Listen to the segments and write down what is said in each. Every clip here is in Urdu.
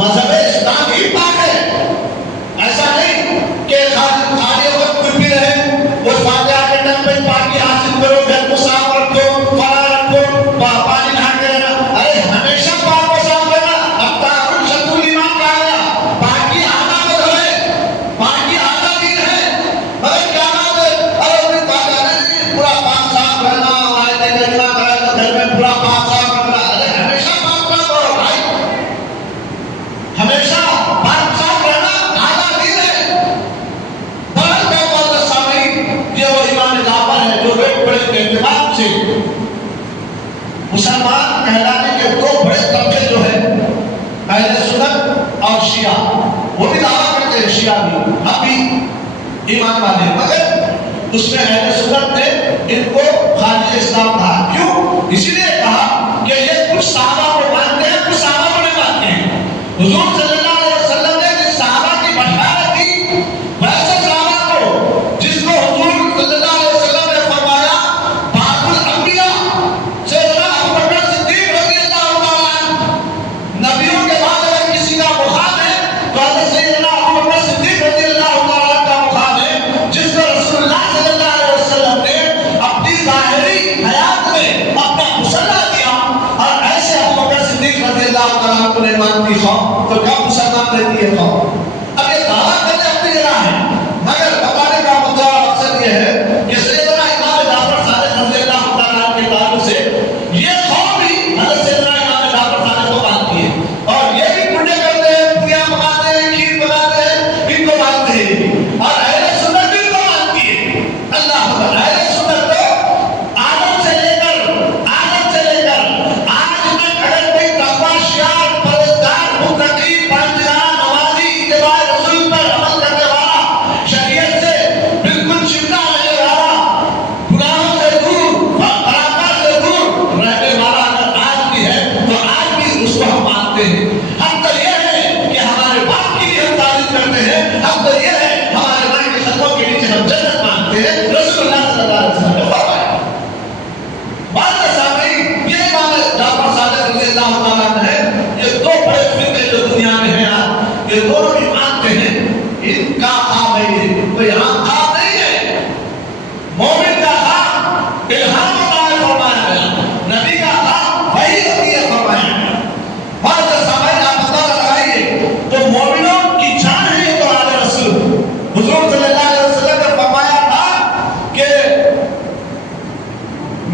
مذہب اسلام ہی پاک ہے. ایسا نہیں کہ خالی وقت کچھ بھی رہے وہ فاتحہ کے ٹائم پہ پاکی حاصل کرو، گھر کو صاف رکھو، فلا رکھو، پانی نہاتے رہنا. ارے ہمیشہ پاک کو صاف رکھنا. اب تعارف شطر ایمان کا آیا، پاکی آنا مت ہے، پاکی آنا دین ہے. مگر کیا بات ہے، ارے اپنی پاک نہیں پورا پاک صاف رہنا، آیت کریمہ کرے تو گھر میں پورا پاک صاف رکھنا. ارے ہمیشہ پاک کرو بھائی، ہمیشہ پاک صاف رہنا آنا دین ہے. بہت بہت سامعین، یہ وہ ایمان جعفر ہے جو ایک بڑے اہتمام سے مسلمان کہلانے کے دو بڑے طبقے جو ہیں اہل سنت اور شیعہ، وہ بھی دعویٰ کرتے ہیں شیعہ بھی، ہم بھی ایمان والے ہیں. مگر اس میں اہل سنت نے ان کو خارج اسلام کہا. کیوں؟ اسی لیے کہا کہ یہ کچھ صحابہ کو مانتے ہیں، کچھ صحابہ کو نہیں مانتے ہیں. حضور صلی اللہ علیہ وسلم نے جس صحابہ کی بشارت دی ویسے صحابہ کو جس کو حضور صلی اللہ علیہ وسلم نے فرمایا باب الانبیاء سیدنا ابو بکر صدیق رضی اللہ تعالیٰ عنہ، نبیوں کے بعد اگر کسی کا مقام ہے تو حضرت سیدنا ابو بکر صدیق رضی اللہ تعالیٰ عنہ کا مقام ہے، جس کو رسول اللہ صلی اللہ علیہ وسلم نے اپنی ظاہری حیات میں اپنا مسلح دیا. اور ایسے ابو بکر صدیق رضی اللہ تعالیٰ عنہ کو نہیں مانتی قوم تو کیا مسلمان رہتی ہے قوم؟ اب یہ دعویٰ کرنے اپنی جگہ ہے، مگر بتانے کا مدعا مقصد یہ ہے کہ سیدنا امام جعفر صادق رضی اللہ تعالیٰ عنہ کے تعلق سے یہ قوم بھی حضرت سیدنا امام جعفر صادق کو مانتی ہے، اور یہ بھی پوجا کرتے ہیں، پوریاں پکاتے ہیں، کھیر بناتے ہیں، ان کو مانتے ہیں. اور اہل سنت بھی ان کو مانتی ہے. اللہ اکبر. اہل سنت تو آدم سے لے کر آج تک اگر کوئی تقویٰ شیار پرہیزگار متقی پرہیزگار نمازی اتباع رسول پر عمل کرنے والا شریعت سے بالکل چمٹا رہنے والا گناہوں سے دور خرابات سے دور رہنے والا اگر آج بھی ہے تو آج بھی اس کو ہم مانتے ہیں. ہم تو یہ ہے کہ ہمارے باپ کی بھی ہم تعریف کرتے ہیں، ہم تو یہ ہے ہمارے ماں کے قدموں کے نیچے ہم جنت مانتے ہیں. رسول اللہ صلی اللہ علیہ وسلم نے فرمایا. بعض سامعین، یہ امام جعفر صادق رضی اللہ تعالیٰ عنہ ہے، یہ دو بڑے فرقے جو دنیا میں ہیں آج، یہ دونوں بھی مانتے ہیں ان کا خواب ہے، کوئی عام خواب نہیں ہے. مومن کا خواب الہام اللہ نے فرمایا گیا، نبی کا خواب وحی ہوتی ہے فرمایا گیا. بعض سامعین آپ پتہ لگائیے تو مومنوں کی جان ہے یہ تو آل رسول. حضور صلی اللہ علیہ وسلم نے فرمایا تھا کہ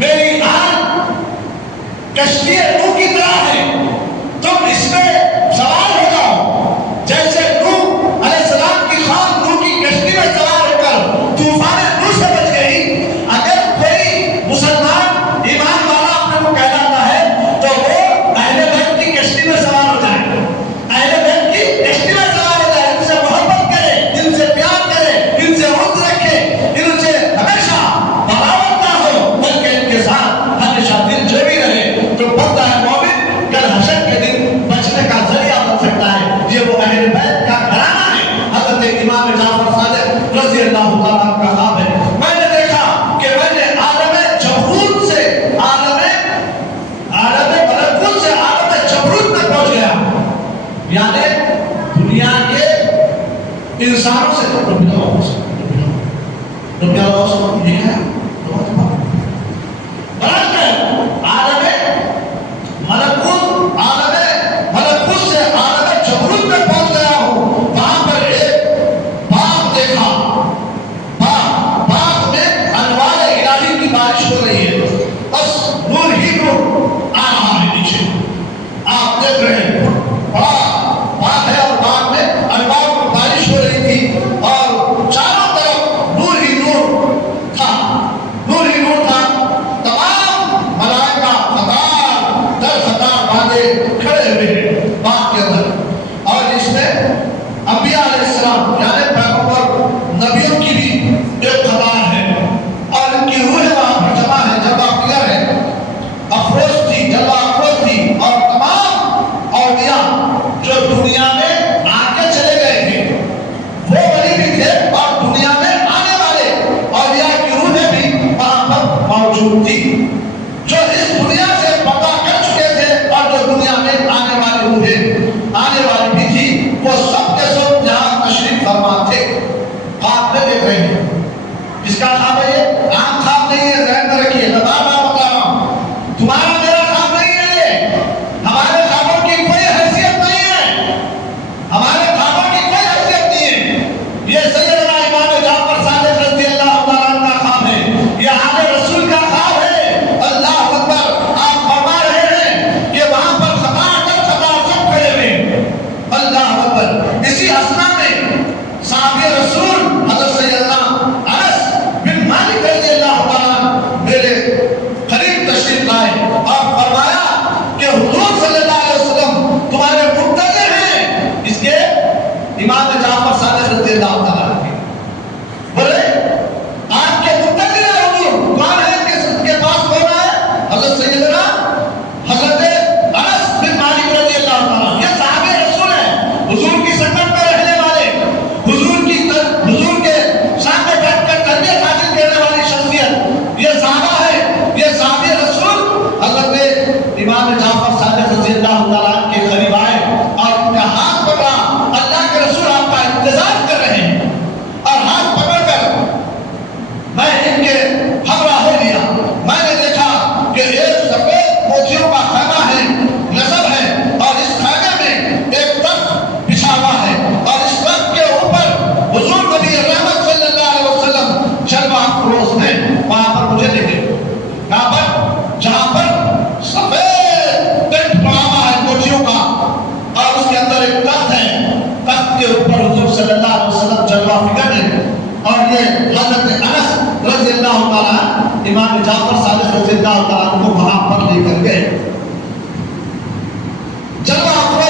میری آنکھ کشتی نوح کی طرح ہے، تم اس میں سوار ہو جاؤ. جیسے نوح علیہ السلام کی قوم نوح کی کشتی میں سوار ہو کر طوفان نوح سے بچ گئی. اگر کوئی مسلمان ایمان والا اپنے کو کہلاتا ہے تو وہ اہل بیت کی کشتی میں سوار ہو جائے، اہل بیت کی کشتی میں سوار ہو جائے، ان سے محبت کرے، ان سے پیار کرے، ان سے عہد رکھے، ان سے ہمیشہ بغاوت نہ ہو بلکہ ان کے ساتھ ہمیشہ دل جوڑی رہے. تو بندہ ہے مومن کل حشر کے دن بچنے کا ذریعہ بن سکتا ہے. یہ وہ اہل بیت کا گھرانہ ہے. حضرت امام جعفر صادق رضی اللہ تعالیٰ عنہ کا خواب ہے. میں نے دیکھا کہ میں نے عالم جبروت سے عالم ملکوت سے عالم جبروت تک پہنچ گیا، یعنی دنیا کے انسانوں سے تو ربنا ہو سکتا یہ ہے عالم ملکوت سے عالم جبروت میں پہنچ گیا ہوں. وہاں پر ایک باغ دیکھا، باغ میں انوار الہی کی بارش ہو رہی ہے، بس نور ہی نور آ رہا ہے نیچے. آپ دیکھ رہے ہیں بڑا باغ ہے اور باغ میں انوار کی بارش ہو رہی تھی اور چاروں طرف نور ہی نور تھا. تمام ملائکہ قطار در قطار باندھے کھڑے ہوئے ہیں باغ کے اندر. اور اس میں انبیاء علیہ السلام یعنی پیغمبر نبیوں کی بھی ایک قطار ہے اور ان کی روحیں وہاں پر جمع ہے، جلوہ افروز ہے، افروز تھی، جلوہ افروز تھی. اور تمام اولیاء جو دنیا میں آگے چلے گئے ہیں وہ ولی بھی تھے اور دنیا میں آنے والے اولیاء کی روحیں بھی وہاں پر موجود تھی، جو اس دنیا سے پتہ کر چکے تھے اور جو دنیا میں آنے والے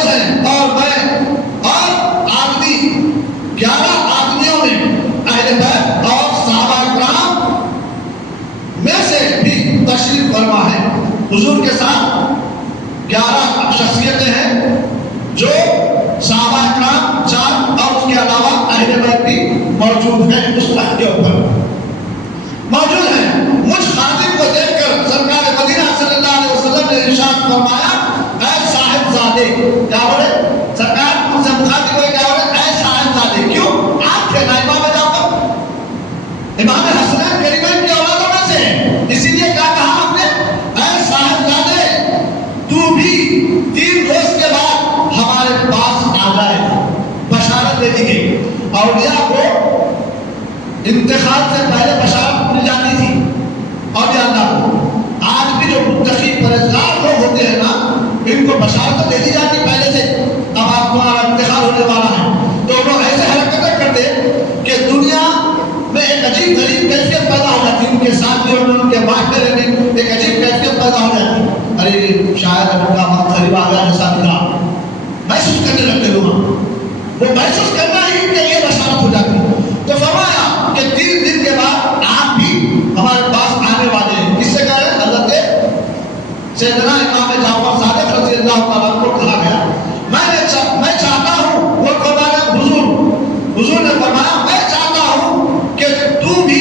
حسن اور میں اور آدمی 11 آدمیوں نے اہل بیت اور صحابہ کرام میں سے بھی تشریف فرما ہے. حضور کے ساتھ 11 شخصیتیں ہیں جو صحابہ کرام 4 اور اس کے علاوہ اہل بیت بھی موجود ہیں. اس تخت کے اوپر موجود ہیں. مجھ خادم کو دیکھ کر سرکار مدینہ صلی اللہ علیہ وسلم نے ارشاد فرمایا اے صاحب زادے. کیا بولے سرکار ان سے مخاطب ہوئے کیا بولے اے صاحب زادے. کیوں؟ آپ تھے نا امام جعفر امام حسنین کریمین کی اولادوں میں سے, اسی لیے کیا کہا آپ نے اے صاحب زادے تو بھی 3 روز کے بعد ہمارے پاس آ جائے. بشارت دے دی گئی. اولیاء کو انتخاب سے پہلے بشارت مل جاتی تھی اولیاء اللہ کو. آج بھی جو متقی پرہیزگار لوگ ہوتے ہیں نا ان کو بشارت دے دی جاتی پہلے سے اب آپ تمہارا انتخاب ہونے والا ہے. تو وہ ایسے حرکتیں کرتے کہ دنیا میں ایک عجیب غریب کیفیت پیدا ہو جاتی. ان کے ساتھیوں میں ان کے معاشرے میں ایک عجیب کیفیت پیدا ہو جاتی. ارے شاید اب کا وقت قریب آ گیا جیسا دکھا محسوس کرنے لگتے لوگ. وہ محسوس کرنا ہی ان کے لیے بشارت ہو جاتی. تو فرمایا کہ 3 دن کے بعد آپ بھی ہمارے پاس آنے والے ہیں. کس سے کہہ رہے حضرت سیدنا امام جعفر صادق رضی اللہ تعالیٰ کو کہا گیا میں چاہتا ہوں. وہ فرمایا حضور نے فرمایا میں چاہتا ہوں کہ تو بھی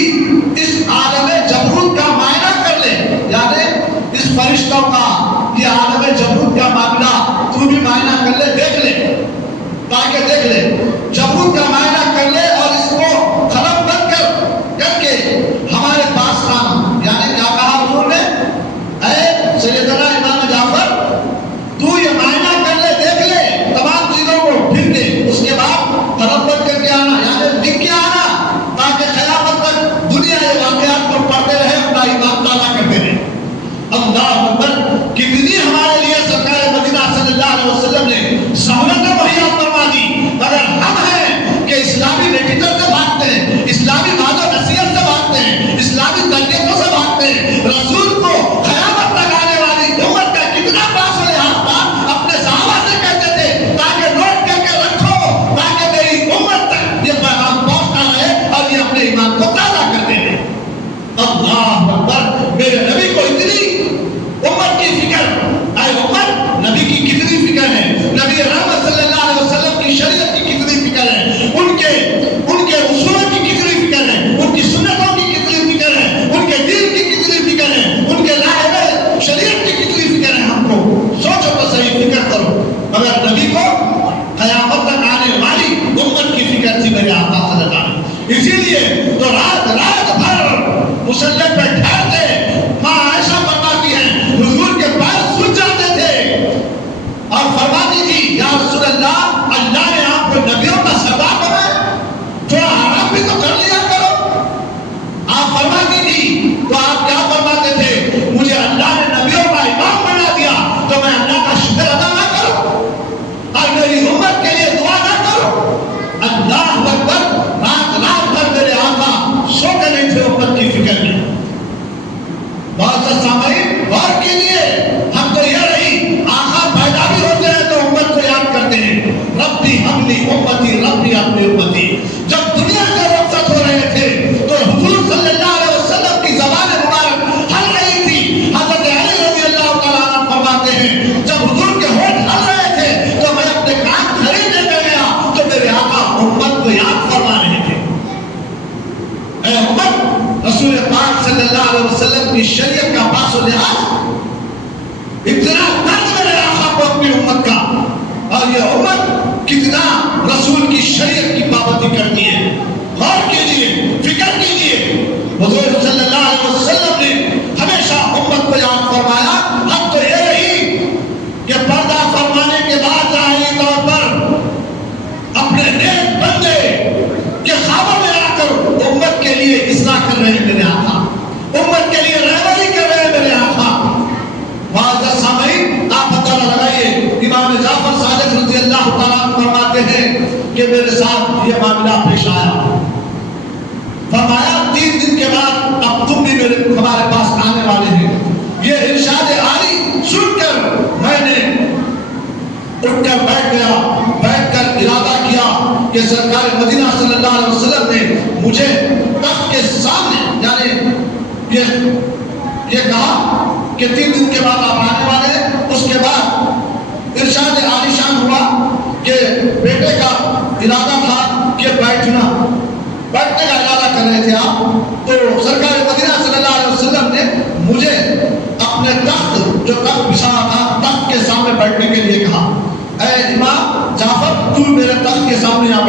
اس عالم جبروت کا معائنہ کر لے. یعنی اس فرشتوں کا یہ عالم جبروت کا معاملہ تو بھی معائنہ کر لے, دیکھ لے, تاکہ دیکھ لے جبروت کا معائنہ کر لے اور اس کو ختم کر کے ہمارے پاس آنا. یعنی کیا کہا حضور نے اے سیدنا امام جعفر تو یہ معائنہ کر لے, دیکھ لے تمام چیزوں کو, پھر کے اس کے بعد ختم کر کے آنا. یعنی لکھ کے آنا تاکہ قیامت تک دنیا یہ واقعات کو پڑھتے رہے, اپنا ایمان تازہ کرتے رہے. اللہ اکبر. کتنی ہمارے لیے سرکار مدینہ صلی اللہ علیہ وسلم نے سہولتیں مہیا فرما دی. مگر ہم ہیں کہ اسلامی لیٹریچر سے بھاگتے ہیں, اسلامی بات و نصیحت سے بھاگتے ہیں, اسلامی تربیتوں سے بھاگتے ہیں. رسول کو قیامت تک آنے والی امت کا کتنا پاس و لحاظ تھا, اپنے صحابہ سے کہتے تھے تاکہ نوٹ کر کے رکھو تاکہ میری امت تک یہ پیغام پہنچتا رہے اور یہ اپنے ایمان کو تازہ کرتے رہے. اللہ اکبر. میرے نبی کو اتنی امت کی فکر, اے امت نبی کی کتنی فکر ہے, نبی رحمت صلی اللہ علیہ وسلم کی شریعت کی کتنی فکر ہے, ان کے اصولوں کی کتنی فکر ہے, ان کی سنتوں کی کتنی فکر ہے, ان کے دین کی کتنی فکر ہے, ان کے لائحہ شریعت کی کتنی فکر ہے. ہم کو سوچو تو صحیح, فکر کرو. مگر نبی کو قیامت تک آنے والی امت کی فکر تھی میرے آقا صلی اللہ علیہ وسلم. اسی لیے تو رات بھر مسلم پہ ٹھہرتے. ماں عائشہ فرماتی ہیں حضور کے پیر سوج جاتے تھے اور فرماتی تھی یا رسول اللہ, اللہ نے آپ کو نبیوں کا سردار بنایا, تھوڑا آرام بھی تو کر لیا کرو. آپ فرماتی تھی تو آپ کیا فرماتے تھے, مجھے اللہ نے نبیوں کا امام بنا دیا تو میں اللہ کا شکر ادا نہ کروں اور میری امت کے لیے دعا نہ کروں. اللہ اکبر. رات بھر میرے آقا سوتے نہیں تھے امت کی فکر میں. بہت سے سامعین غور کیجیے, ہم تو یہ رہی آقا پیدا بھی ہوتے ہیں تو امت کو یاد کرتے ہیں ربی حملی امتی ربی حملی امتی. جب دنیا سے رخصت ہو رہے تھے تو حضور صلی اللہ علیہ وسلم کی زبان مبارک ہل رہی تھی. حضرت علی رضی اللہ تعالیٰ عنہ فرماتے ہیں جب حضور کے ہونٹ ہل رہے تھے تو میں اپنے کان کھڑے دے کر گیا تو میرے آقا امت کو یاد فرما رہے تھے. اے امت, رسول پاک صلی اللہ علیہ وسلم کی شریعت کا پاس و لحاظ اتنا درد میرے آقا کو اپنی امت کا, اور یہ امت کتنا رسول کی شریعت کی پابندی کرتی ہے. غور کیجیے, فکر کیجیے. حضور صلی اللہ علیہ وسلم نے ہمیشہ امت کو یاد فرمایا. اب تو یہ رہی کہ پردہ فرمانے کے بعد ظاہری طور پر اپنے نیک بندے کے خوابوں میں آ کر امت کے لیے اصلاح کر رہے ہیں میرے آقا, امت کے لیے رہبری کر رہے ہیں میرے آقا. معزز سامعین, آپ اندازہ لگائیے امام جعفر صادق رضی اللہ تعالیٰ عنہ فرماتے ہیں کہ میرے ساتھ یہ معاملہ پیش آیا. فرمایا 3 دن کے بعد اب تم بھی ہمارے پاس آنے والے ہیں. یہ ارشاد عالی سن کر میں نے اٹھ کر بیٹھ گیا، بیٹھ کر ارادہ کیا کہ سرکار مدینہ صلی اللہ علیہ وسلم نے مجھے تخت کے سامنے یعنی یہ کہا کہ 3 دن کے بعد آپ آنے والے ہیں۔ اس کے بعد ارشاد عالی شان ہوا کہ بیٹے کا ارادہ تھا کہ بیٹھنے کا ارادہ کر رہے تھے آپ، تو سرکار مدینہ صلی اللہ علیہ وسلم نے مجھے اپنے تخت جو تخت بچھا تھا تخت کے سامنے بیٹھنے کے لیے کہا، اے امام جعفر تو میرے تخت کے سامنے یہاں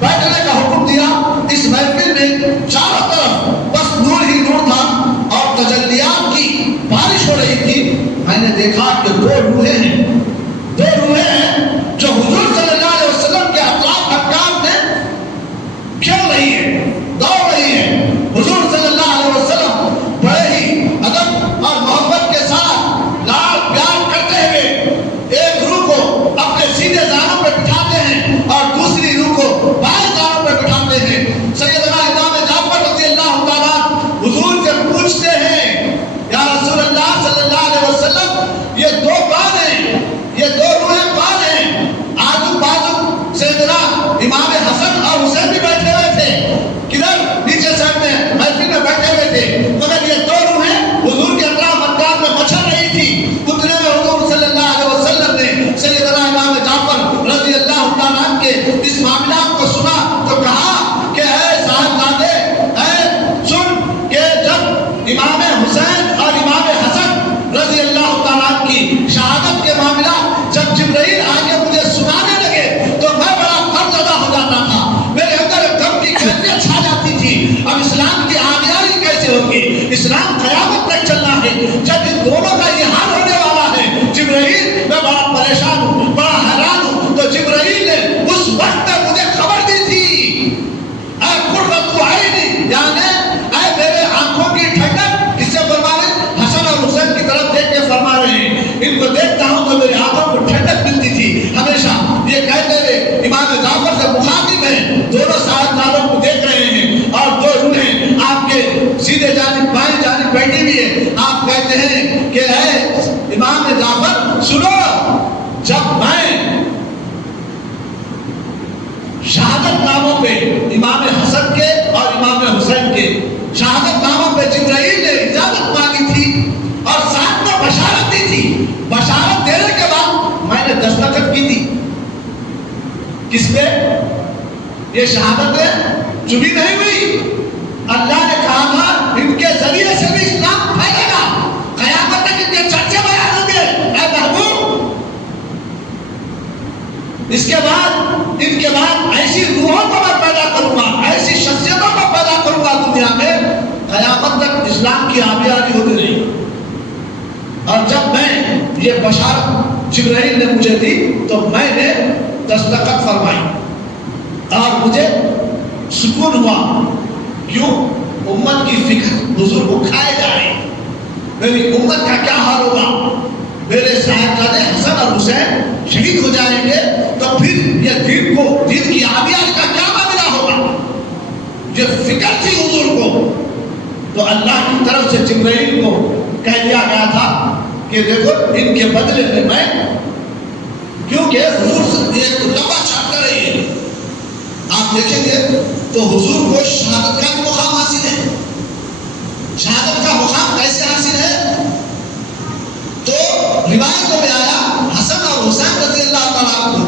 بیٹھنے کا حکم دیا۔ اس محفل میں چاروں طرف بس نور ہی نور تھا اور تجلیات کی بارش ہو رہی تھی۔ میں نے دیکھا کہ 2 روحیں ہیں جو حضور صلی اللہ علیہ وسلم کے اطراف احکام میں کھیل رہی ہے، دوڑ رہی ہے۔ حضور صلی اللہ علیہ وسلم بڑے ہی ادب اور محبت کے ساتھ لاڈ پیار کرتے ہوئے ایک روح کو اپنے سیدھے زانوں پہ بٹھاتے ہیں اور دوسری روح کو بائیں زانوں پہ بٹھاتے ہیں۔ سیدنا امام جعفر رضی اللہ تعالیٰ حضور سے پوچھتے ہیں، یا رسول اللہ صلی اللہ علیہ وسلم یہ 2 کون ہیں؟ یہ 2 روحیں کون ہیں؟ آجو بازو سیدنا امام حسن اور حسین بھی بیٹھے ہوئے تھے، کدھر نیچے سائڈ میں محفل میں بیٹھے ہوئے تھے، مگر یہ 2 روحیں حضور کے اطراف مکان میں مچھر رہی تھی۔ اتنے میں حضور صلی اللہ علیہ وسلم نے سیدنا امام جعفر رضی اللہ تعالیٰ عنہ کے اس معاملات کو سنا تو کہا کہ اے صاحبزادے، اے سن کہ جب امام حسین اور امام حسن رضی اللہ تعالیٰ عنہ کی شہادت کے معاملات جب جبرائیل آگے مجھے سنانے لگے تو میں بڑا غمزدہ ہو جاتا تھا، میرے اندر غم کی کیفیت چھا جاتی تھی۔ اب اسلام کی آبیاری کیسے ہوگی؟ اسلام قیامت تک چلنا ہے، جب ان دونوں کا یہ حال ہونے والا ہے۔ جبرائیل، میں بڑا پریشان ہوں، بڑا حیران ہوں۔ تو جبرائیل نے اس وقت مجھے خبر دی تھی، اے قرۃ عینی، یعنی اے میرے آنکھوں کی ٹھنڈک، کس سے فرما رہے؟ حسن اور حسین کی طرف دیکھ کے فرما رہے ہیں، ان کو دیکھتا ہوں تو میری آنکھوں کو ٹھنڈک ملتی تھی ہمیشہ۔ یہ کہتے ہوئے امام جعفر سے مخاطب ہیں، دونوں صاحبزادوں کو دیکھ رہے ہیں اور 2 روحیں آپ کے سیدھے جانب بائیں جانب بیٹھی ہوئی ہے۔ آپ کہتے ہیں کہ اے امام جعفر سنو، جب میں شہادت ناموں پہ امام حسن کے اور امام حسین کے شہادت ناموں پہ جبرائیل نے اجازت مانگی تھی اور ساتھ میں بشارت دی تھی، بشارت دینے کے بعد میں نے دستخط کی تھی۔ کس پہ؟ یہ شہادتیں چبی نہیں ہوئی، اللہ نے کہا تھا ان کے ذریعے سے بھی اسلام پھیلے گا، قیامت تک ان کے چرچے بیان ہوں گے اے محبوب۔ اس کے بعد ایسی روحوں کو میں پیدا کروں گا، ایسی شخصیتوں کو پیدا کروں گا دنیا میں، قیامت تک اسلام کی آبیاری ہوتی رہی۔ اور جب میں یہ بشارت جبرائیل نے مجھے دی تو میں نے دستخط فرمائی اور مجھے سکون ہوا۔ کیوں؟ امت کی فکر حضور کو کھائے جا رہی، میری امت کا کیا حال ہوگا، میرے صاحبزادے حسن اور حسین شہید ہو جائیں گے تو پھر یہ دین کی آبیاری کا کیا معاملہ ہوگا، یہ فکر تھی حضور کو۔ تو اللہ کی طرف سے جبرائیل کو کہہ دیا گیا تھا کہ دیکھو ان کے بدلے میں کیونکہ حضور سے ایک لمبا چیپٹر ہے یہ، آپ دیکھیں گے تو حضور کو شہادت کا مقام حاصل ہے۔ شہادت کا مقام کیسے حاصل ہے؟ تو روایتوں میں آیا حسن اور حسین رضی اللہ تعالیٰ عنہ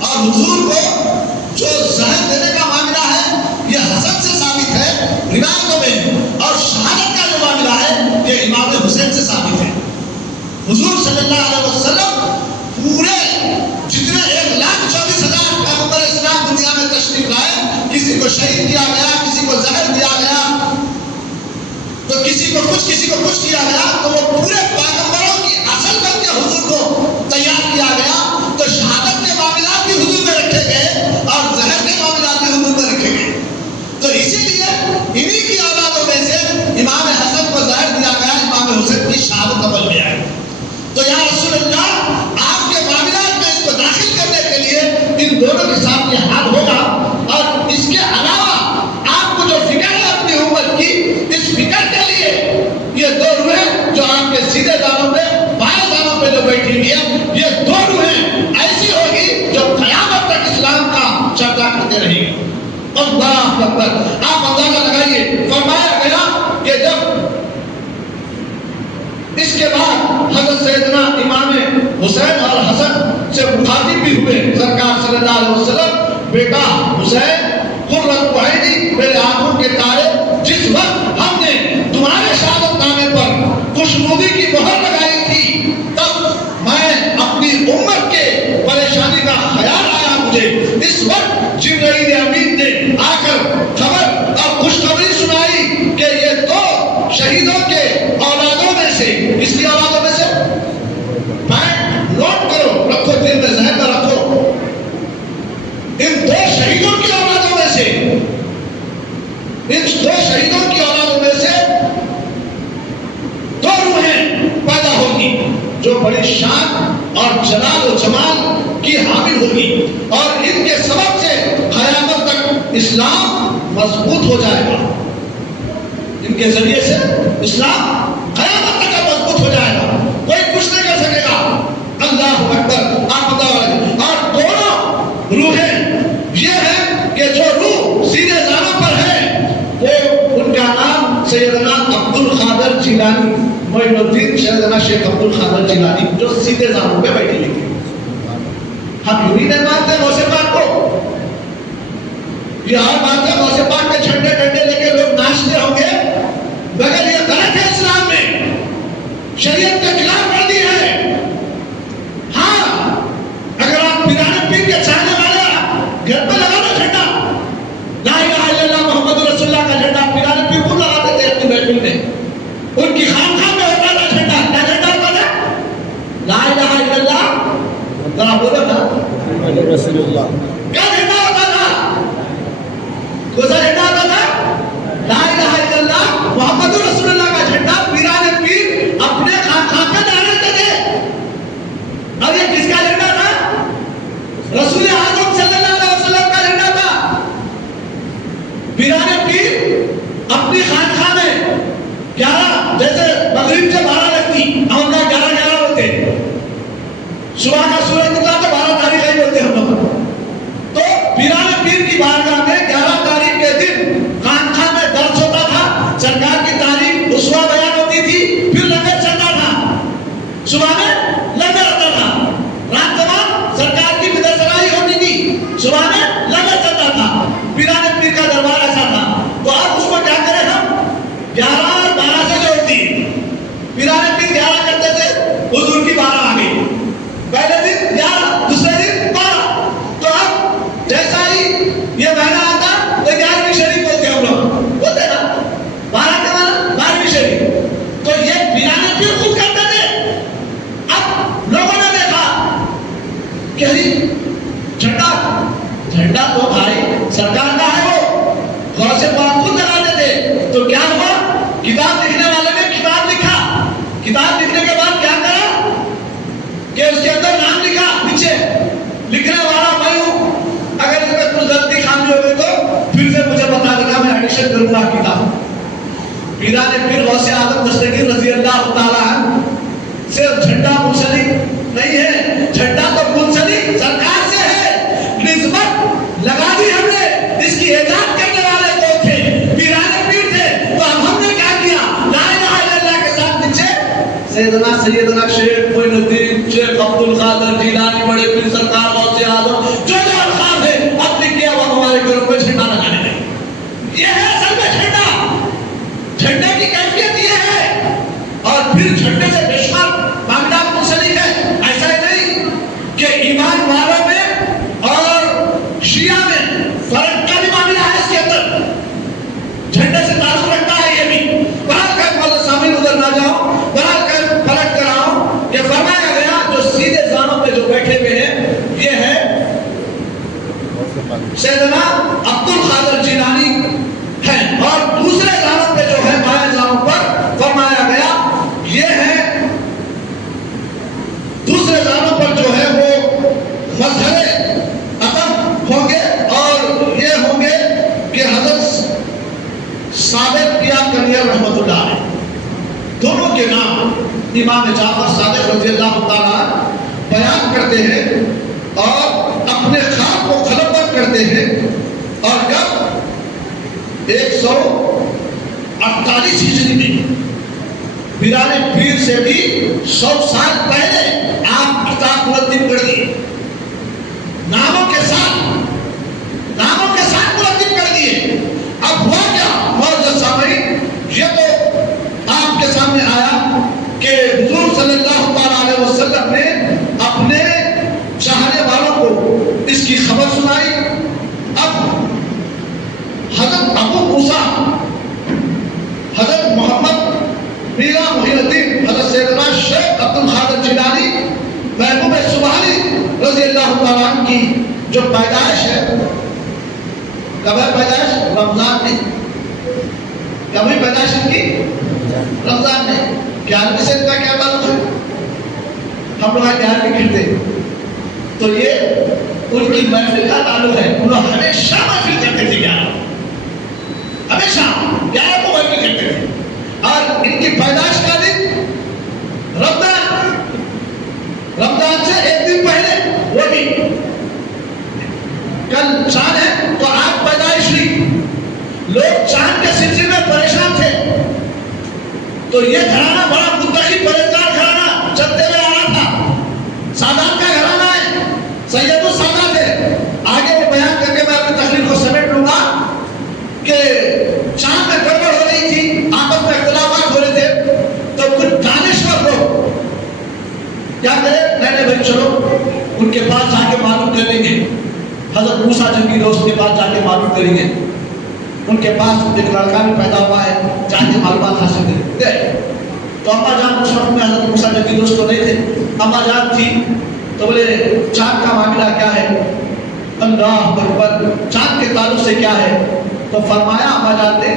اور حضور کو جو زہر دینے کا معاملہ ہے یہ حسن سے ثابت ہے روایتوں میں، اور شہادت کا جو معاملہ ہے یہ امام حسین سے ثابت ہے۔ حضور صلی اللہ علیہ وسلم پورے جتنے 1,24,000 پیغمبر اسلام دنیا میں تشریف لائے، کسی کو شہید کیا گیا، کسی کو زہر دیا گیا، تو کسی کو کچھ کیا گیا، تو وہ پورے پیغمبروں کی اصل بن کے حضور کو تیار کیا گیا۔ تو شہادت کے معاملات بھی حضور میں رکھے گئے اور زہر کے معاملات بھی حضور میں رکھے گئے۔ تو اسی لیے انہی کی اولادوں میں سے امام حسن کو زہر دیا گیا، امام حسین کی شہادت عمل میں آئی۔ تو یا رسول اللہ، آپ کے معاملات میں اس کو داخل کرنے کے لیے ان دونوں کے ساتھ یہ حال ہوگا، اور اس کے علاوہ آپ کو جو فکر ہے اپنی امت کی، اس فکر کے لیے یہ 2 روحیں جو آپ کے اللہ اکبر. آپ اندازہ لگائیے. فرمایا گیا کہ جب اس کے بعد حضرت سیدنا امام حسین اور حسن سے مخاطب بھی ہوئے سرکار صلی اللہ علیہ وسلم. بیٹا حسین قرۃ عینی میرے آنکھوں کے تارے، جس وقت ہم نے تمہارے شہادت نامے پر خوشنودی کی مہر لگائی تھی تب میں اپنی امت کے پریشانی کا خیال آیا مجھے. اس وقت جبرائیل امین نے آ کر خبر اور خوشخبری سنائی کہ یہ دو شہیدوں کے اولادوں میں سے، کس کی اولادوں میں سے؟ نوٹ کرو، رکھو دل میں، ذہن میں رکھو. ان دو شہیدوں کی اولادوں میں سے، ان دو شہیدوں کی اولادوں میں سے دو روحیں پیدا ہوگی جو بڑی شان اور جلال و جمال کی حامل ہوگی، اور ان کے سبب سے قیامت تک اسلام مضبوط ہو جائے گا. ان کے ذریعے سے اسلام قیامت تک مضبوط ہو جائے گا، کوئی کچھ نہیں کر سکے گا. اللہ اکبر. آپ بتاؤ. اور دونوں روحیں یہ ہیں کہ جو روح سیدھے زانوں پر ہے وہ ان کا نام سیدنا عبد القادر جیلانی، معین الدین سیدنا شیخ عبد القادر جیلانی، جو سیدھے زانوں پہ بیٹھی ہوئی تھی. ہم یوں ہی نہیں مانتے غوث پاک کو. یہ اور بات ہے، غوث پاک کے جھنڈے ڈنڈے لے کے لوگ ناچتے ہوں گے، مگر یہ غلط ہے. اسلام میں شریعت کے خلاف ورزی ہے. ہاں، اگر آپ پیرانے پیر کے چاہنے والے گھر پہ لگا دو جھنڈا، لا الہ الا اللہ محمد رسول اللہ کا جھنڈا پیرانے پیر خود لگاتے تھے اپنی محفل میں. ان کی خانقاہ میں ہوتا تھا جھنڈا. کیا جھنڈا ہوتا تھا؟ لا الہ الا اللہ. ذرا بولو نا، محمد رسول اللہ. کیا جھنڈا ہوتا تھا؟ کون سا جھنڈا ہوتا تھا؟ لا الہ الا اللہ محمد رسول اللہ کا جھنڈا پیرانے پیر اپنے خانقاہ میں ڈالتے تھے. اور یہ کس کا جھنڈا تھا؟ رسول اعظم صلی اللہ علیہ وسلم کا جھنڈا تھا. پیرانے پیر اپنی خانقاہ میں 11، جیسے مغرب سے 12 لگتی، ہم لوگ 11 ہوتے، صبح کا سورج نکلا تو 12 تاریخ ہی بولتے ہم لوگ. تو پیرانے پیر کی بارگاہ میں 11 تاریخ کے دن خانقاہ میں درس ہوتا تھا، سرکار کی تعلیم اسوا بیان ہوتی تھی، پھر لنگر چلتا تھا. صبح میں لنگر ہوتا تھا، رات تمام سرکار کی مدرسرائی ہوتی تھی، صبح میں لنگر چلتا تھا. پیرانے پیر کا دربار ایسا تھا. تو اب اس کو کیا کریں ہم؟ 11 اور 12 سے جو ہوتی، پیرانے پیر 11 کرتے تھے، حضور کی 12 آ گئی. پہلے دن 11، دوسرے دن 12. تو اب جیسا ہی یہ مہینہ آتا تو 11ویں شریف بولتے ہم لوگ، بولتے نا 12 کا مانا 12ویں شریف. تو یہ پیرانے پیر خود کرتے تھے. اب لوگوں نے دیکھا کہ جھنڈا تو بھائی سرکار کا ہے، وہ غوث پاک خود لگاتے تھے. تو کیا ہوا؟ کتاب لکھنے والے نے کتاب لکھا. کتاب لکھنے کے بعد کیا کرا کہ اس کے اندر نام لکھا. نیچے لکھنے والا میں ہوں، اگر اس میں کچھ غلطی خامی ہو گئی تو پھر سے مجھے بتا دینا، میں ایڈیشن کروں گا کتاب. پیرانے پیر غوث اعظم دستگیر رضی اللہ تعالیٰ عنہ صرف جھنڈا منسلک نہیں ہے، جھنڈا تو منسلک سرکار سے ہے. نسبت لگا دی ہم نے، اس کی ایجاد کرنے والے وہ تھے، پیرانے پیر تھے. تو اب ہم نے کیا کیا؟ لا الہ الا اللہ کے ساتھ نیچے سیدنا شیخ معین الدین شیخ عبد القادر جیلانی بڑے پیر سرکار غوث اعظم جو القاب ہے اب لکھ کے اب ہمارے گھروں پہ جھنڈا لگانے لگے. یہ ہے اصل میں جھنڈا. جھنڈے کی کیفیت یہ ہے. اور پھر جھنڈے سے بے شمار معاملات منسلک ہے. ایسا ہی نہیں کہ ایمان والوں میں اور شیعہ میں فرق کا بھی معاملہ ہے. اس کے اندر جھنڈے سے تعلق رکھتا ہے یہ بھی. بہرحال کہ سامنے ادھر نہ جاؤ، بہرحال کہ فرق کراؤ کہ فرمایا گیا جو سیدھے زانوں پہ جو بیٹھے ہوئے ہیں یہ ہے سیدنا عبد القادر جیلانی ہے. اور دوسرے زانوں پہ جو ہے بائیں زانوں پر فرمایا گیا یہ ہے، دوسرے زانوں پر جو ہے وہ مظہر عطب ہوں گے، اور یہ ہوں گے کہ حضرت صادق کیا کنیر رحمت اللہ علیہ. دونوں کے نام امام جعفر صادق رضی اللہ تعالیٰ بیان کرتے ہیں اور اپنے خواب کو قلمبند کرتے ہیں. اور جب 148 ہجری میں پیران پیر سے بھی 100 سال پہلے آپ کتاب مرتب کر دیے، ناموں کے ساتھ مرتب کر دیے۔ اب ہوا کیا معزز سامعین، یہ تو آپ کے سامنے آیا کہ حضور صلی اللہ علیہ وسلم نے اپنے چاہنے والوں کو اس کی خبر سنائی۔ اب حضرت ابو موسیٰ، حضرت محمد میرا محی الدین، حضرت سیدنا شیخ عبد القادر جیلانی، محبوب سبحانی رضی اللہ تعالیٰ عنہ کی جو پیدائش ہے، کب ہے پیدائش؟ رمضان میں۔ کب ہے پیدائش کی؟ رمضان میں۔ 11ویں سے کا کیا تعلق ہے؟ ہم لوگ 11ویں کہتے ہیں، تو یہ ان کی محفل کا تعلق ہے۔ انہوں ہمیشہ محفل کرتے تھے 11، ہمیشہ 11 کو محفل کرتے تھے، اور ان کی پیدائش کا دن رمضان سے ایک دن پہلے، وہ بھی کل چاند ہے تو آج پیدائش ہوئی۔ لوگ چاند کے سلسلے میں پریشان تھے، تو یہ گھرانہ بڑا متقی پرہیزگار گھرانہ چلتے ہوئے آ رہا تھا، سادات کا گھرانہ ہے، سید السادات ہے۔ آگے وہ بیان کر کے میں اپنی تقریر کو سمیٹ لوں گا کہ چاند میں گڑبڑ ہو رہی تھی، آپس میں اختلافات ہو رہے تھے، تو کچھ دانشور لوگ کیا کرے، نہیں بھائی چلو ان کے پاس جا کے معلوم کر لیں گے، حضرت موسیٰ جنگی دوست کے پاس جا کے معلوم کریں گے، ان کے پاس ایک لڑکا بھی پیدا ہوا ہے، جا کے معلومات حاصل کریں گے۔ تو اماں جان اس وقت میں حضرت موسیٰ جنگی دوست تو نہیں تھے، اماں جان تھی، تو بولے چاند کا معاملہ کیا ہے؟ اللہ اکبر، چاند کے تعلق سے کیا ہے؟ تو فرمایا اماں جان نے،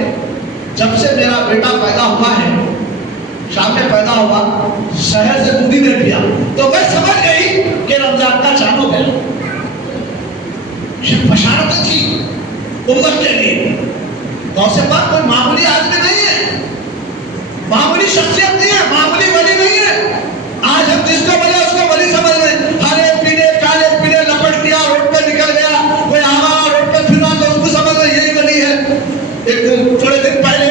جب سے میرا بیٹا پیدا ہوا ہے، شام میں پیدا ہوا، شہر سے دودھی نے پیا، تو وہ سمجھ گئی کہ رمضان کا چاند ہو گیا۔ یہ بشارت تھی امت کے لیے۔ غوث پاک کوئی معمولی آدمی نہیں ہے، معمولی شخصیت نہیں ہے، معمولی ولی نہیں ہے۔ آج ہم جس کو بولے اس کو ولی سمجھ رہے ہیں، ہرے پیلے کالے پیلے لپٹ دیا، روڈ پہ نکل گیا، کوئی آوا روڈ پہ پھر رہا تو اس کو سمجھ رہے یہی ولی ہے۔ ایک تھوڑے دن پہلے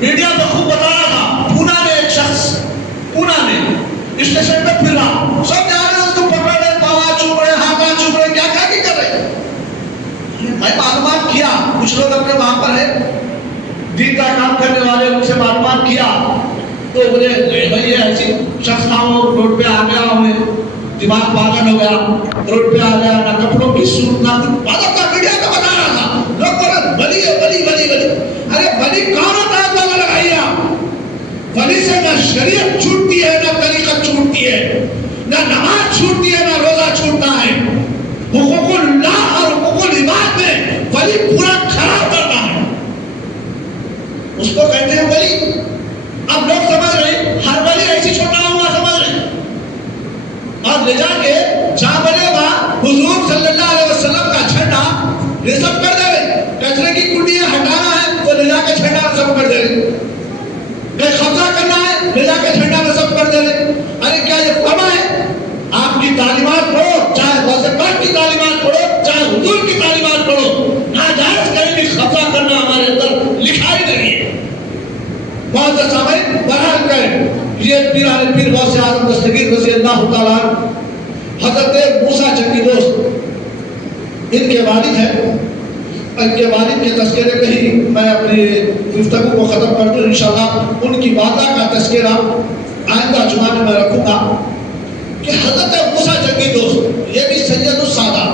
میڈیا پہ خوب بتا رہا تھا، پونا میں ایک شخص، پونا میں اسٹیشن پہ پھر رہا، سب جا رہے ہیں اس کو پکڑ رہے، پاوا چوم رہے، ہاتھاں چوم رہے، کیا کیا کی کر رہے۔ میں معلومات کیا، کچھ لوگ اپنے وہاں پر ہے دین کا کام کرنے والے، ان سے معلومات کیا تو بولے بھائی یہ ایسی شخص تھا، وہ روڈ پہ آ گیا، ہمیں دماغ پاگل ہو گیا، روڈ پہ آ گیا، نہ کپڑوں کی صورت نہ کچھ، بات کا میڈیا کا بتا رہا تھا، لوگ بول رہے ولی ہے، ولی ولی ولی۔ ارے ولی کون ہوتا ہے؟ اللہ لگائیے آپ، ولی سے نہ شریعت چھوٹتی ہے، نہ طریقت چھوٹتی ہے، نہ نماز چھوٹتی ہے، نہ روزہ چھوٹتا ہے۔ حقوق اللہ اور حقوق العباد میں ولی پورا کھڑا کرتا ہے، اس کو کہتے ہیں ولی۔ اب لوگ سمجھ رہے ہیں ہر ولی ایسی چھوٹا ہوا سمجھ رہے ہیں، اور لے جا کے جہاں بنے وہاں حضور صلی اللہ علیہ وسلم کا جھنڈا رسم کر دے رہے، کچرے کی کنڈیاں ہٹانا ہے تو لے جا کے جھنڈا رسم کر دے رہے، قبضہ کرنا ہے لے جا کے جھنڈا رسم کر دے رہے۔ ارے کیا یہ فرما ہے؟ آپ کی تعلیمات پڑھو، چاہے غوث پاک کی تعلیمات پڑھو، چاہے حضور کی تعلیمات پڑھو، ناجائز کہیں بھی قبضہ کرنا ہمارے اندر لکھا ہی نہیں ہے۔ بہت سامعین، بہرحال کریں یہ پیران پیر غوث اعظم دستگیر رضی اللہ تعالیٰ حضرت موسیٰ جنگی دوست، ان کے والد ہیں، ان کے والد کے تذکرے پہ ہی میں اپنی گفتگو کو ختم کر دوں انشاءاللہ۔ ان کی والدہ کا تذکرہ آئندہ جمعہ میں رکھوں گا کہ حضرت موسیٰ جنگی دوست یہ بھی سید السادات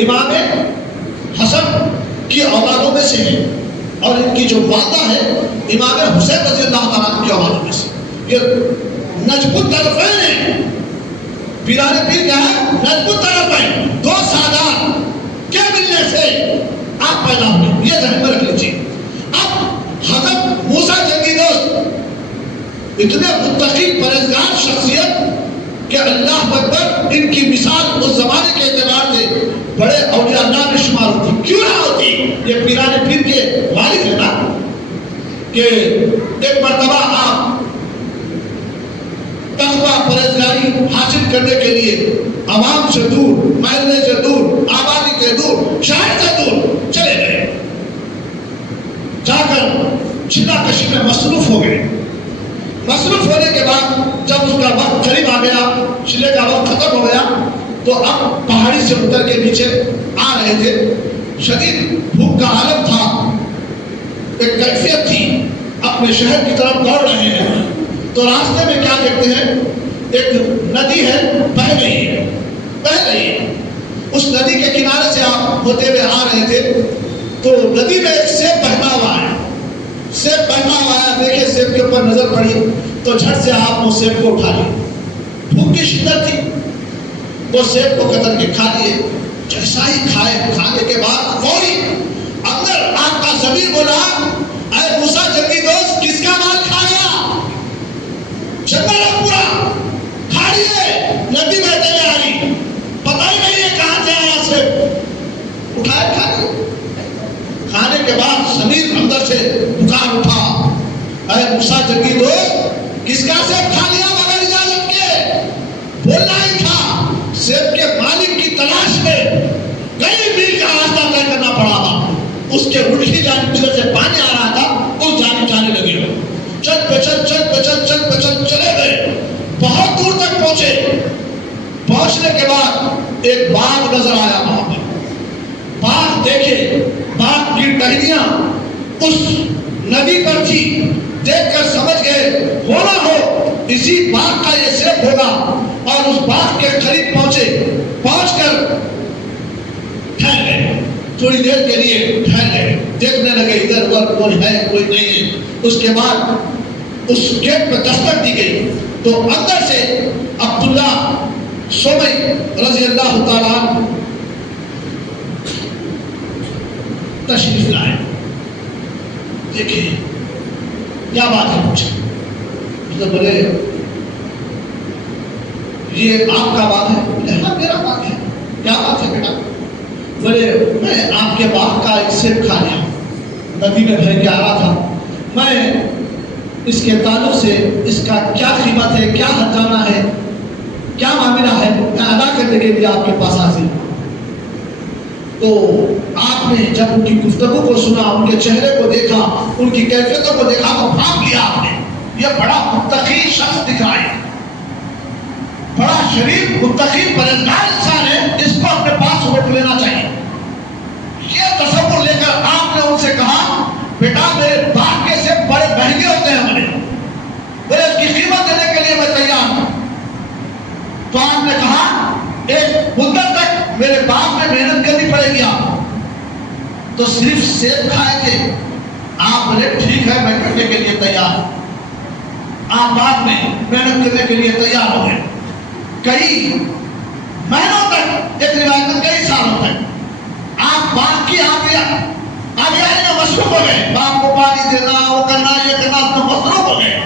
امام حسن کی اولادوں میں سے ہیں، اور ان کی جو والدہ ہے امام حسین رضی اللہ تعالیٰ کی اولادوں میں سے۔ یہ نجم الطرفین ہیں، پیران پیر کیا ہے؟ نجم الطرفین، دو سادات کے ملنے سے آپ پیدا ہوئے، یہ ذہن میں رکھ لیجیے۔ اب حضرت موسیٰ جنگی دوست اتنے متقی پرہیزگار شخصیت کہ اللہ اکبر، ان کی مثال اس زمانے کے اعتبار سے بڑے اولیاء اللہ میں شمار ہوتی، کیوں نہ ہوتی؟ یہ پیران پیر کے والد ہے نا، کہ ایک مرتبہ آپ تقویٰ پرہیزگاری حاصل کرنے کے لیے عوام سے دور، محلے سے دور، آبادی کے دور، شہر سے دور چلے گئے، قریب آ گیا, چلے کا وقت ختم ہو گیا, تو اب پہاڑی سے اتر کے نیچے آ رہے تھے. شدید بھوک کا عالم تھا, ایک کیفیت تھی, اپنے شہر کی طرف دوڑ رہے ہیں. تو راستے میں کیا دیکھتے ہیں, ایک ندی ہے, بہہ رہی ہے, بہہ رہی ہے. اس ندی کے کنارے سے آپ ہوتے ہوئے آ رہے تھے, تو ندی میں ایک سیب بہتا ہوا ہے, سیب بہتا ہوا ہے. دیکھے سیب کے اوپر نظر پڑی تو جھٹ سے آپ اس سیب کو اٹھا لیے. بھوک کی شدت تھی, وہ سیب کو قطر کے کھا لیے. جیسا ہی کھائے, کھانے کے بعد فوری اندر آپ کا ضمیر بولا, اے موسیٰ جنگی دوست, کس کا مال کھا گیا؟ جنگل ہے پورا, کھا لیے, ندی بہتے ہوئے آ رہی, پتہ ہی نہیں ہے کہاں سے آیا سیب, اٹھائے کھا لیے. کھانے کے بعد ضمیر اندر سے بخار اٹھا, اے موسیٰ جنگی دوست, کس کا سیب کھا لیا بغیر اجازت کے؟ بولنا ہی تھا. سیب کے مالک کی تلاش میں کئی میل کا راستہ طے کرنا پڑا تھا. اس کے الٹی جانب سے پانی آ رہا تھا, اس جانب جانے لگے. چل پہ چل, چل پہ چل, چل پہ چل, چلے گئے. بہت دور تک پہنچے. پہنچنے کے بعد ایک باغ نظر آیا. وہاں پر باغ دیکھے, باغ کی ٹہنیاں اس ندی پر تھی. دیکھ کر سمجھ گئے ہونا ہو اسی باغ کا یہ سیب ہوگا, اور اس باغ کے قریب پہنچے. پہنچ کر ٹھہر گئے, تھوڑی دیر کے لیے ٹھہر گئے, دیکھنے لگے ادھر ادھر کوئی ہے کوئی نہیں ہے. اس کے بعد اس گیٹ پہ دستک دی گئی تو اندر سے عبداللہ سومی رضی اللہ تعالیٰ عنہ تشریف لائے. دیکھیے کیا بات ہے, پوچھا. بولے یہ آپ کا باغ ہے؟ بولے ہاں میرا باغ ہے. کیا بات ہے بیٹا؟ بولے میں آپ کے باغ کا ایک سیب کھا لیا, ندی میں بہہ کے آ رہا تھا. میں اس کے تعلق سے اس کا کیا قیمت ہے, کیا ہرجانہ ہے, کیا معاملہ ہے, میں ادا کرنے کے لیے آپ کے پاس حاضر ہوں. تو آپ نے جب ان کی گفتگو کو سنا, ان کے چہرے کو دیکھا, ان کی کیفیتوں کو دیکھا تو بھاگ لیا آپ نے. یہ بڑا متقی شخص دکھ رہا ہے, بڑا شریف متقی پرہیزگار انسان ہے, اس کو اپنے پاس روک لینا چاہیے. یہ تصور لے کر آپ نے ان سے کہا, بیٹا میرے باغ کے سیب بڑے مہنگے ہوتے ہیں ہمارے, بولے اس کی قیمت دینے کے لیے میں تیار ہوں. تو آپ نے کہا ایک مدت تک میرے باغ میں محنت کرنی پڑے گی آپ کو. تو صرف سیب کھائے تھے آپ, بولے ٹھیک ہے میں کرنے کے لیے تیار ہوں. آپ باغ میں محنت کرنے کے لیے تیار ہو گئے. کئی مہینوں تک, ایک روایت میں کئی سالوں تک آپ باغ کی آبیاری میں مصروف ہو گئے. باغ کو پانی دینا, وہ کرنا, یہ کرنا, تو مصروف ہو گئے.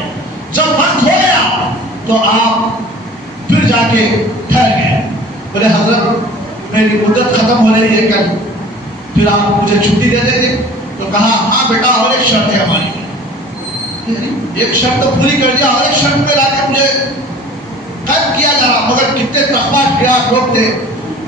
جب وقت ہو گیا تو آپ پھر جا کے ٹھہر گئے. بولے حضرت میری مدت ختم ہو رہی ہے کل, پھر آپ مجھے چھٹی دے دیں گے؟ تو کہا ہاں بیٹا, اور ایک شرط ہے ہماری. ایک شرط تو پوری کر دیا, اور ایک شرط پہ لا کے مجھے قید کیا جا رہا, مگر کتنے تخبات گراف لوگ تھے,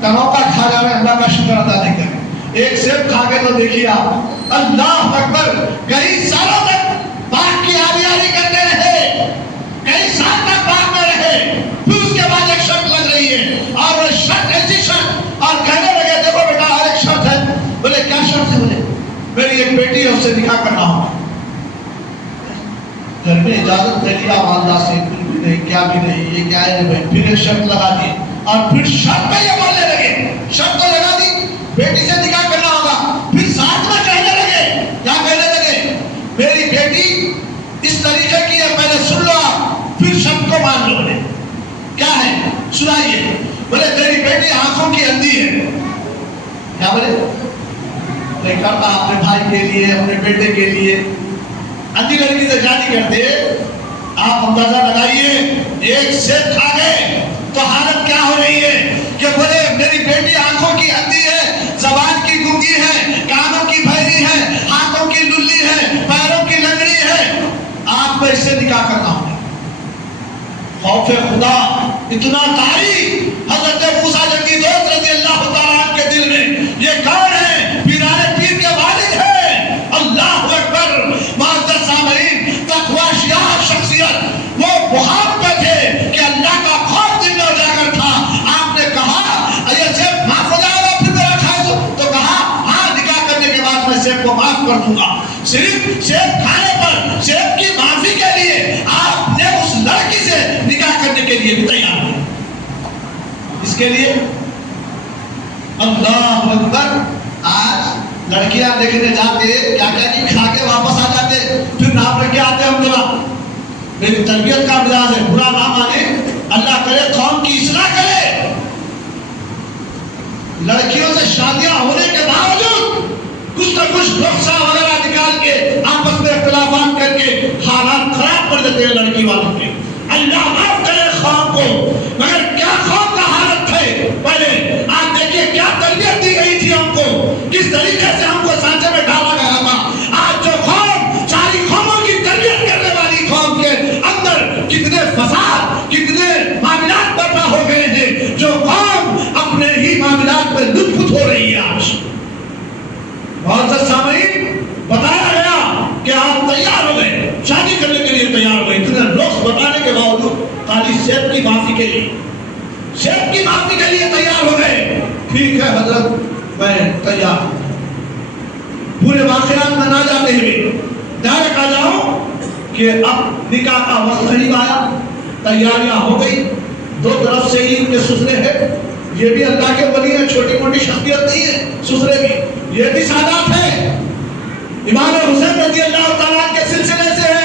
تموکا کھا جا رہے, اللہ کا شکر ادا نہیں کریں. ایک سیب کھا کے تو دیکھیے آپ, اللہ اکبر, کئی سالوں تک باغ کی آبیاری کرتے رہے, کئی سال تک باغ میں رہے. پھر اس کے بعد ایک شرط لگ رہی ہے, اور وہ شرط ایسی شرط, اور کہنے لگے دیکھو بیٹا اور ایک شرط ہے. بولے کیا شرط ہے؟ بولے میری ایک بیٹی ہے, اس سے نکاح کرنا ہوگا. گھر میں اجازت دے لیا والدہ سے, نہیں کیا بھی نہیں, یہ کیا ہے بھائی. پھر ایک شرط لگا دی, اور پھر شرط پہ یہ بولنے لگے, شرط تو لگا دی بیٹی سے نکاح کرنا ہوگا. پھر ساتھ میں کہنے لگے, کیا کہنے لگے, میری بیٹی اس طریقے کی ہے, پہلے سن لو آپ, پھر شرط کو مان لو. بولے کیا ہے سنائیے. بولے میری بیٹی آنکھوں کی اندھی ہے. کیا بولے؟ نہیں کرتا اپنے بھائی کے لیے, اپنے بیٹے کے لیے. اندھی لڑکی سے شادی کرتے, آپ اندازہ لگائیے, ایک سیب کھا گئے تو حالت کیا ہو رہی ہے کہ بولے میری بیٹی آنکھوں کی اندھی ہے, زبان کی گونگی ہے, کانوں کی بہری ہے, ہاتھوں کی للی ہے, پیروں کی لنگڑی ہے, آپ کو اس سے نکاح کرنا ہوگا. خوف خدا اتنا طاری حضرت موسیٰ جنگی دوست رضی اللہ تعالیٰ عنہ کے دل میں. یہ کون ہے؟ پیران پیر کے والد ہیں. اللہ اکبر. معزز سامعین, تقوی شیعہ شخصیت, وہ بہار پہ تھے کہ اللہ کا کس کے لیے؟ اللہ اکبر. آج لڑکیاں دیکھنے جاتے کیا کیا نہیں کھا کے واپس آ جاتے, پھر نام رکھ کے آتے ہم جناب. میری تربیت کا مزاج ہے, برا نہ مانے, اللہ کرے قوم کی اصلاح کرے. لڑکیوں سے شادیاں ہونے کے باوجود کچھ نہ کچھ نقصہ وغیرہ نکال کے آپس میں اختلافات کر کے حالات خراب کر دیتے ہیں لڑکی والوں کے. اللہ معاف کرے قوم کو, مگر کیا قوم کا حالت ہے پہلے آپ دیکھیے کیا تربیت دی گئی تھی ہم کو, کس طریقے سے ہم کو سانچے میں ڈالا گیا تھا. آج جو قوم ساری قوموں کی تربیت کرنے والی قوم کے اندر کتنے فساد, کتنے معاملات برپا ہو گئے ہیں, جو قوم اپنے ہی معاملات میں لطف ہو رہی ہے. آج بہت سے سامعین بتایا گیا کہ آپ تیار ہو گئے, شادی کرنے کے لیے تیار ہو گئے, اتنے لوگ بتانے کے باوجود خالی صحت کی معافی کے لیے, صحت کی معافی کے لیے تیار ہو گئے. ٹھیک ہے حضرت میں تیار ہوں, پورے واقعات میں نہ جاتے ہوئے ڈائریکٹ آ جاؤں کہ اب نکاح کا وقت قریب آیا, تیاریاں ہو گئی, دو طرف سے ہی ان کے سسرے ہیں, یہ بھی اللہ کے ولی ہیں, چھوٹی موٹی شخصیت نہیں ہے, سسرے بھی یہ بھی سادات ہے, امام حسین رضی اللہ تعالیٰ کے سلسلے سے ہے,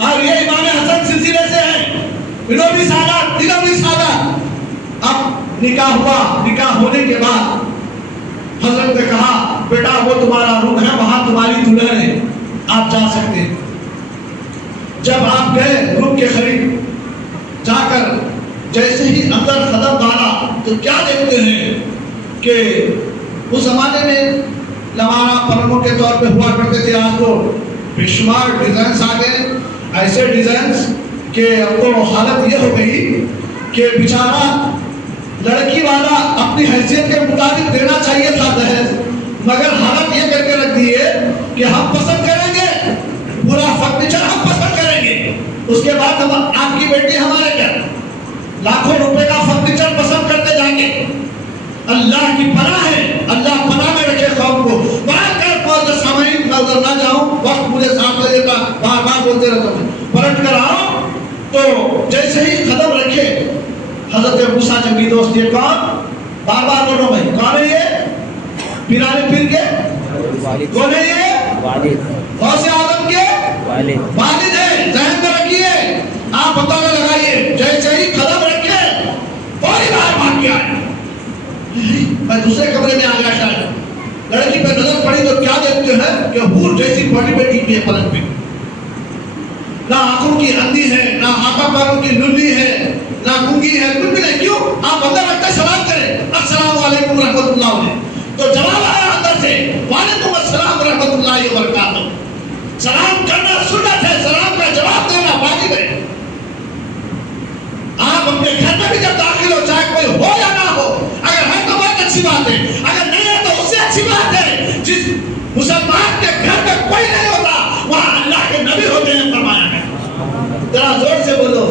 اور یہ امام حسن سلسلے سے ہے, انہوں بھی سادات, انہوں بھی سادات. اب نکاح ہوا, نکاح ہونے کے بعد حضرت نے کہا بیٹا وہ تمہارا رخ ہے, وہاں تمہاری دلہن ہے, آپ جا سکتے ہیں. جب آپ گئے رخ کے قریب جا کر جیسے ہی اندر قدم ڈالا تو کیا دیکھتے ہیں کہ اس زمانے میں لمارا پلنگوں کے طور پہ ہوا کرتے تھے, آج تو بے شمار ڈیزائنس آ گئے, ایسے ڈیزائنس کہ اب تو حالت یہ ہو گئی کہ بیچارہ لڑکی والا اپنی حیثیت کے مطابق دینا چاہیے تھا دہیز, مگر حالت یہ کر کے رکھ دی ہے کہ ہم پسند کریں گے, پورا فرنیچر ہم پسند کریں گے, اس کے بعد ہم آپ کی بیٹی ہمارے گھر لاکھوں روپے کا فرنیچر پسند کرتے جائیں گے. اللہ کی پناہ ہے, اللہ پناہ میں رکھے قوم کو. بات کر پہنچ سامعین میں ادھر نہ جاؤں, وقت مجھے ساتھ لے لیتا, بار بار بولتے رہتا ہوں, پلٹ کر آؤ تو جیسے ہی قدم رکھے حضرت موسیٰ جنگی دوست, یہ کون, بار بار بولو بھائی کون ہے یہ, پیرانے پیر کے کون ہے یہ, غوث اعظم کے والد ہے, ذہن میں رکھیے, آپ اندازہ لگائیے, جیسے ہی قدم رکھے فوری باہر بھاگ گیا ہے. میں دوسرے کمرے میں آ گیا, شاید لڑکی پہ نظر پڑی تو کیا دیکھتے ہیں کہ حور جیسی باڈی بیٹھی ہوئی ہے پلنگ پہ, نہ آنکھوں کی اندھی ہے, نہ آنکھوں پاروں کی للی ہے, نہ گونگی ہے, کچھ بھی نہیں. کیوں؟ آپ اندر رکھتے سلام کریں, السلام علیکم ورحمۃ اللہ علیہ, تو جواب آیا اندر سے وعلیکم السلام ورحمۃ اللہ وبرکاتہ. سلام کرنا سنت ہے, سلام کا جواب دینا واجب ہے. آپ اپنے گھر میں بھی جب داخل ہو, چاہے کوئی ہو یا نہ ہو, اگر ہے تو بہت اچھی بات ہے, اگر نہیں ہے تو اس سے اچھی بات ہے. جس مسلمان کے گھر میں کوئی نہیں ہوتا وہاں اللہ کے نبی ہوتے ہیں, فرمایا ہے. ذرا زور سے بولو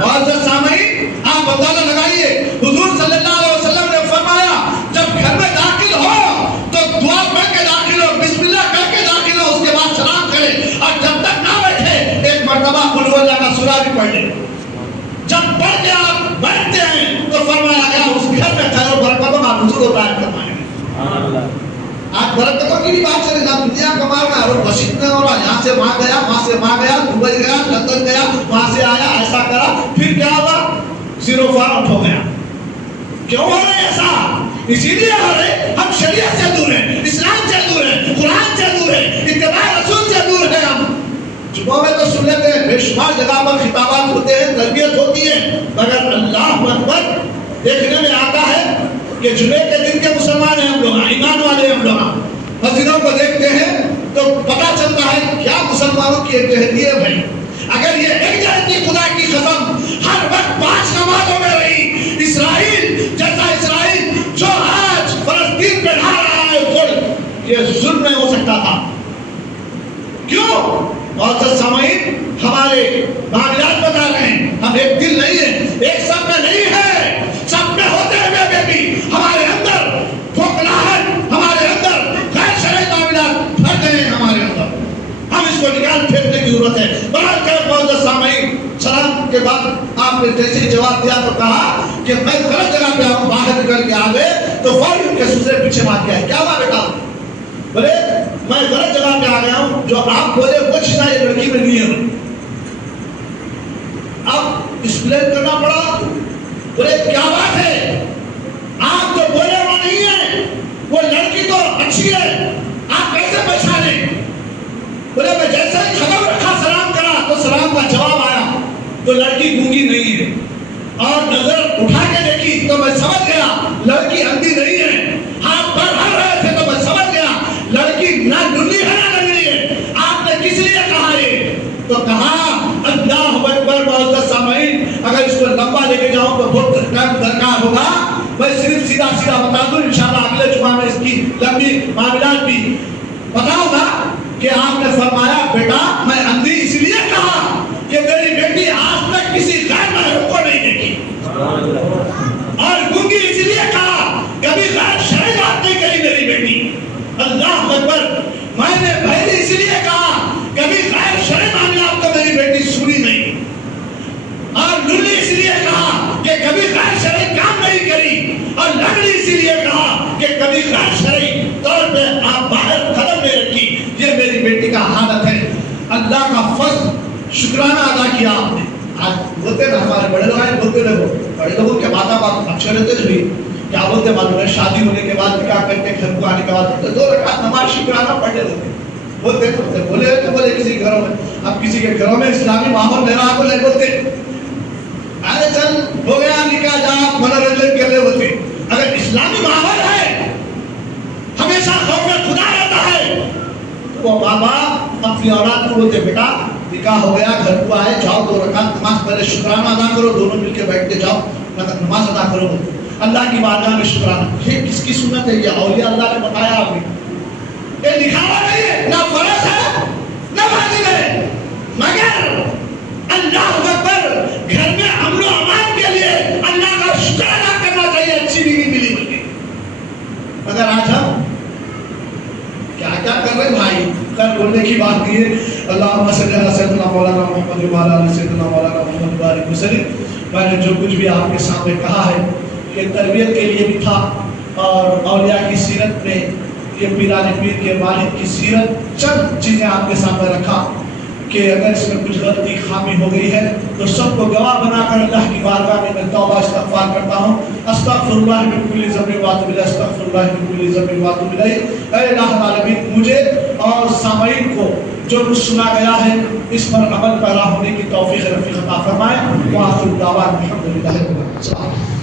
معزز سامعین, آپ اندازہ لگائیے, حضور صلی اللہ علیہ وسلم نے فرمایا جب گھر میں داخل ہو تو دعا پڑھ کے داخل ہو, بسم اللہ کر کے داخل ہو, اس کے بعد سلام کرے, اور جب تک نہ بیٹھے ایک مرتبہ قل ہو اللہ کا سورہ بھی پڑھ لے. جب پڑھ کے آپ بیٹھتے ہیں تو فرمایا گیا اس گھر میں خیر و برکتوں کا نزول ہوتا ہے. فرمایا آج برکتوں کی بھی بات چلے, نہ دنیا کما رہا ہے, مسجد میں ہو رہا, یہاں سے وہاں گیا, وہاں سے وہاں گیا, دبئی گیا, لندن گیا, وہاں سے آیا, ایسا کرا, پھر کیا ہوا, زیرو فارم ہو گیا. کیوں ہو رہا ہے ایسا؟ اسی لیے ہو رہے ہم شریعت سے دور ہیں, اسلام سے دور ہیں, قرآن سے دور ہیں, اتباع رسول سے دور ہیں. ہم جمعوں میں تو سن لیتے ہیں, بے شمار جگہ پر خطابات ہوتے ہیں, تربیت ہوتی ہے, مگر اللہ اکبر دیکھنے میں آتا ہے کہ جمعے کے دن کے مسلمان ہیں ہم لوگ, ایمان والے ہم لوگ, مسجدوں کو دیکھتے ہیں تو پتا چلتا ہے کیا مسلمانوں کی اتحادی ہے بھائی. اگر یہ ایک جانتی خدا کی قسم ہر وقت 5 نمازوں میں رہی, اسرائیل جیسا اسرائیل جو آج فلسطین پہ ڈھا رہا ہے, یہ ظلم نہیں ہو سکتا تھا. کیوں؟ معزز سامعین, ہمارے معاملات بتا رہے ہیں, ہم ایک دل نہیں ہے, ایک سب میں نہیں ہے, سب میں ہوتے ہوئے بھی ہمارے اندر کھوکھلاہٹ, ہمارے اندر غیر شرعی معاملات بھر گئے ہیں ہمارے اندر, ہم اس کو نکال پھینکنے کی ضرورت ہے. معزز سامعین, سلام کے بعد آپ وہاں پہ جیسے جواب دیا تو کہا کہ میں غلط جگہ پہ آؤں. باہر نکل کے آ گئے تو فوری ان کے سسرے پیچھے مار کے آئے. کیا ہوا بیٹا؟ بولے میں غلط جگہ پہ آ گیا ہوں, جو آپ بولے وہ چیزیں یہ لڑکی میں نہیں ہے. اب ایکسپلین کرنا پڑا. بولے کیا بات ہے, آپ تو بولے وہ نہیں ہے, وہ لڑکی تو اچھی ہے, آپ کیسے پہچانے؟ بولے میں جیسے ہی قدم رکھا سلام کرا تو سلام کا جواب آیا تو لڑکی گونگی نہیں ہے, اور نظر اٹھا کے دیکھی تو میں سمجھ گیا لڑکی اندھی نہیں ہے. ہاتھ پر ہل رہے تھے تو میں سمجھ گیا لڑکی نہ ڈلی ہے نہ لگڑی ہے. آپ نے کس لیے کہا یہ؟ تو کہا اللہ اکبر. معزز سامعین, اگر اس کو لمبا لے کے جاؤں تو بہت ٹائم درکار ہوگا. میں صرف سیدھا بتا دوں, انشاءاللہ اگلے جمعہ میں اس کی لمبی معاملات بھی بتاؤں گا کہ آپ نے فرمایا بیٹا میں اندھی اس لیے کہا کہ میری بیٹی آج تک کسی غیر محرم کو نہیں دیکھی, اور گونگی اس لیے کہا کبھی غیر شرعی بات نہیں کری میری بیٹی. اللہ اکبر. میں نے بہلی اس لیے کہا کبھی غیر شرعی معاملات کو میری بیٹی سنی نہیں, اور للی اس لیے کہا کہ کبھی غیر شرعی کام نہیں کری, اور لکڑی اس لیے کہا کہ کبھی غیر شرعی طور پہ آپ باہر قدم نہیں رکھی. یہ میری بیٹی کا حالت ہے. اللہ کا فضل شکرانہ ادا کیا آپ نے. آج بولتے نا ہمارے بڑے لوگ آئے, بولتے رہو بڑے لوگوں کے بات اچھے رہتے بھی کیا بولتے معلوم ہے, شادی ہونے کے بعد نکاح کر کے گھر کو آنے کے بعد 2 رکعت نماز شکرانہ پڑھنے ہوتے بولتے بولے تو بولے کسی گھروں میں. اب کسی کے گھروں میں اسلامی ماحول میرا کو نہیں بولتے, ارے چل ہو گیا نکاح جا منورنجن کر رہے ہوتے. اگر اسلامی ماحول ہے ہمیشہ خوف خدا رہتا ہے, وہ ماں باپ اپنی اولاد کو بولتے بیٹا نکاح ہو گیا گھر کو آئے جاؤ 2 رکعت نماز پہلے شکرانہ ادا کرو, دونوں مل کے بیٹھ کے جاؤ نماز ادا کرو اللہ کی بارگاہ میں شکرانہ. یہ کس کی سنت ہے؟ یہ اولیاء اللہ نے بتایا آپ نے. یہ دکھاوا نہیں ہے, نہ فرض ہے نہ واجب ہے, مگر اللہ اکبر گھر میں امن و امان کے لیے اللہ کا شکر ادا کرنا چاہیے اچھی بیوی ملی ملی. مگر آج ہم کیا کیا کر رہے بھائی؟ کل بولنے کی بات کی ہے اللہم صلی علی سیدنا مولانا محمد وعلی آل سیدنا مولانا محمد بارک وسلم. میں نے جو کچھ بھی آپ کے سامنے کہا ہے یہ تربیت کے لیے بھی تھا, اور اولیاء کی سیرت میں یہ پیران پیر کے والد کی سیرت چند چیزیں آپ کے سامنے رکھا کہ اگر اس میں کچھ غلطی خامی ہو گئی ہے تو سب کو گواہ بنا کر اللہ کی بارگاہ میں توبہ استغفار کرتا ہوں. استغفر اللہ من کل ذنب واتوب الیہ, استغفر اللہ من کل ذنب واتوب الیہ. اے الہ العالمین مجھے اور سامعین کو جو کچھ سنا گیا ہے اس پر عمل پیرا ہونے کی توفیق رفیق عطا فرمائے. وآخر دعوانا الحمدللہ رب العالمین.